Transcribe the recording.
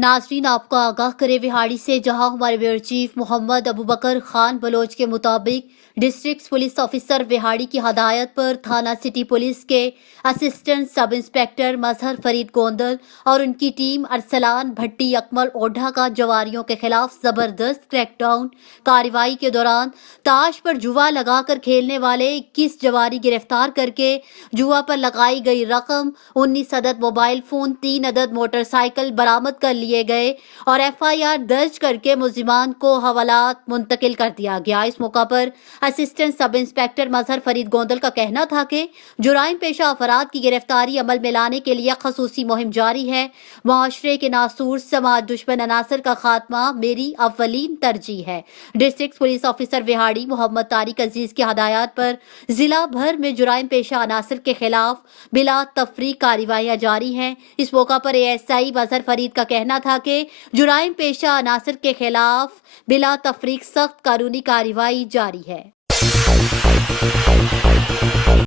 नाजरीन, आपको आगाह करे विहाड़ी से, जहां हमारे ब्यूरो चीफ मोहम्मद अबू बकर खान बलोच के मुताबिक डिस्ट्रिक्ट पुलिस ऑफिसर विहाड़ी की हदायत पर थाना सिटी पुलिस के असिस्टेंट सब इंस्पेक्टर मजहर फरीद गोंदल और उनकी टीम अरसलान भट्टी अकमल ओढ़ा का जवारियों के खिलाफ जबरदस्त क्रैकडाउन कार्रवाई के दौरान ताश पर जुआ लगाकर खेलने वाले 21 जवारी गिरफ्तार करके जुआ पर लगाई गई रकम, 19 अदद मोबाइल फोन, 3 अदद मोटरसाइकिल बरामद कर लिए गए और FIR दर्ज करके मुल्जिमान को हवालात मुंतकिल कर दिया गया। इस मौका पर असिस्टेंट सब इंस्पेक्टर मजहर फरीद गोंदल का कहना था कि जुराइम पेशा अफराद की गिरफ्तारी अमल में लाने के लिए खसूसी मुहिम जारी है। मुआशरे के नासूर समाज दुश्मन अनासर का खात्मा मेरी अव्वलीन तरजीह है। District police officer Vehari Mohammad Tariq Aziz की हदायत पर जिला भर में जुराइम पेशा अनासर के खिलाफ बिला तफरीक कार्रवाइयां जारी हैं। इस मौका पर ASI मजहर फरीद का कहना था कि जुराइम पेशा अनासर के खिलाफ बिला तफरीक सख्त कानूनी कार्रवाई जारी है।